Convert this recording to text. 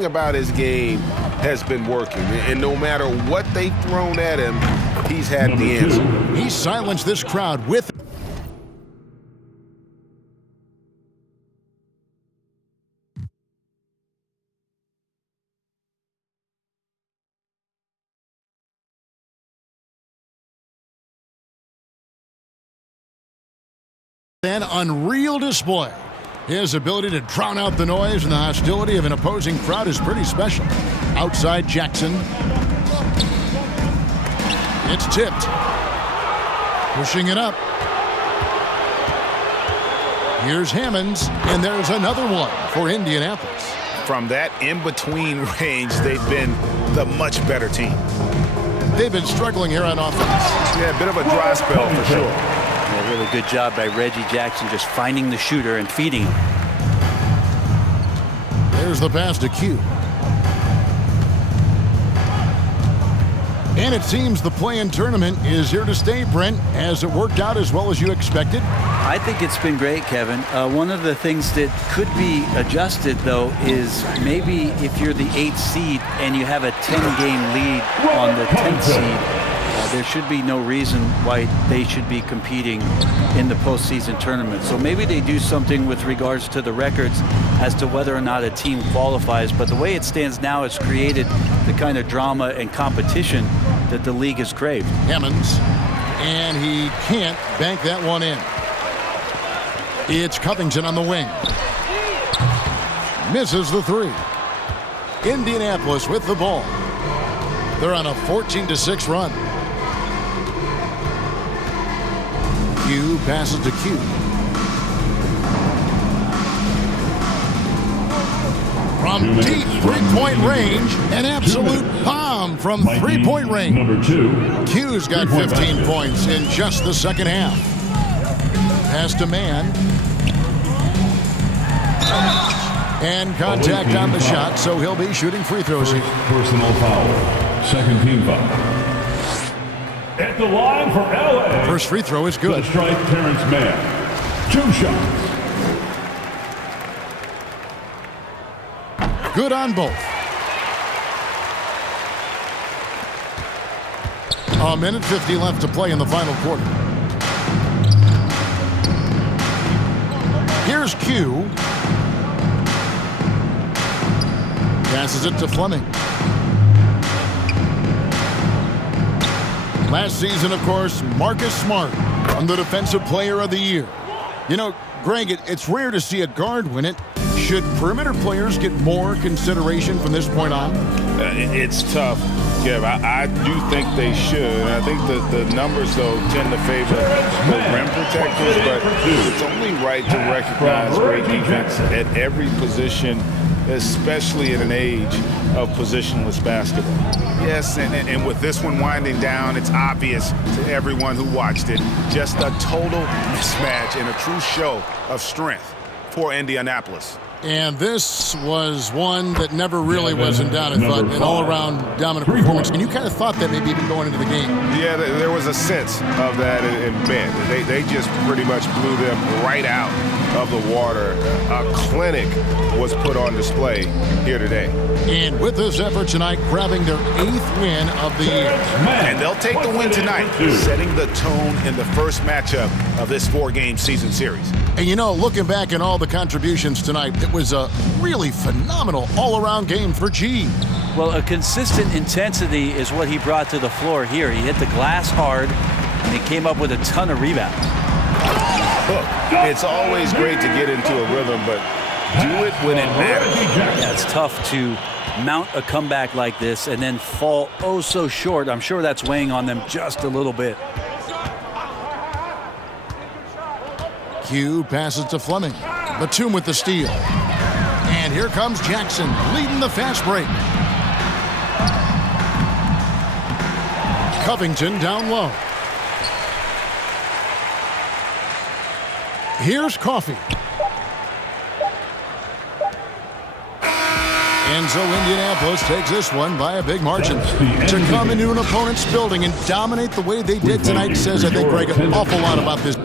About his game has been working, and no matter what they've thrown at him, he's had the answer. He silenced this crowd with an unreal display. His ability to drown out the noise and the hostility of an opposing crowd is pretty special. Outside Jackson. It's tipped. Pushing it up. Here's Hammonds, and there's another one for Indianapolis. From that in-between range, they've been the much better team. They've been struggling here on offense. Yeah, a bit of a dry spell for sure. A really good job by Reggie Jackson just finding the shooter and feeding him. There's the pass to Q. And it seems the play-in tournament is here to stay, Brent. Has it worked out as well as you expected? I think it's been great, Kevin. One of the things that could be adjusted, though, is maybe if you're the 8th seed and you have a 10-game lead on the 10th seed, there should be no reason why they should be competing in the postseason tournament. So maybe they do something with regards to the records as to whether or not a team qualifies. But the way it stands now, it's created the kind of drama and competition that the league has craved. Hammonds, and he can't bank that one in. It's Covington on the wing. Misses the three. Indianapolis with the ball. They're on a 14-6 run. Q passes to Q. From deep three-point range, an absolute bomb from three-point range. Number 2. Q's got 15 points in just the second half. Pass to Mann. And contact on the shot, so he'll be shooting free throws here. Personal foul. Second team foul. At the line for LA. First free throw is good. The strike, Terrence Mann. 2 shots. Good on both. A minute 50 left to play in the final quarter. Here's Q. Passes it to Fleming. Last season, of course, Marcus Smart won the Defensive Player of the Year. You know, Greg, it's rare to see a guard win it. Should perimeter players get more consideration from this point on? It's tough, Kev. I do think they should. I think the numbers, though, tend to favor the rim protectors, but it's only right to recognize great defense at every position, especially in an age of positionless basketball. Yes, and with this one winding down, it's obvious to everyone who watched it, just a total mismatch and a true show of strength for Indianapolis. And this was one that never really was in doubt, I thought, an all-around dominant performance. And you kind of thought that maybe even going into the game. Yeah, there was a sense of that in Bend. They just pretty much blew them right out of the water. A clinic was put on display here today. And with this effort tonight, grabbing their 8th win of the year. And they'll take the win tonight, setting the tone in the first matchup of this 4-game season series. And you know, looking back at all the contributions tonight, it was a really phenomenal all-around game for G. Well, a consistent intensity is what he brought to the floor here. He hit the glass hard, and he came up with a ton of rebounds. Look, it's always great to get into a rhythm, but do it when it matters. Yeah, it's tough to mount a comeback like this and then fall oh so short. I'm sure that's weighing on them just a little bit. Q passes to Fleming. Batum with the steal. And here comes Jackson leading the fast break. Covington down low. Here's Coffey. And so Indianapolis takes this one by a big margin. To come into an opponent's building and dominate the way they did tonight says, I think, Greg, an awful lot about this.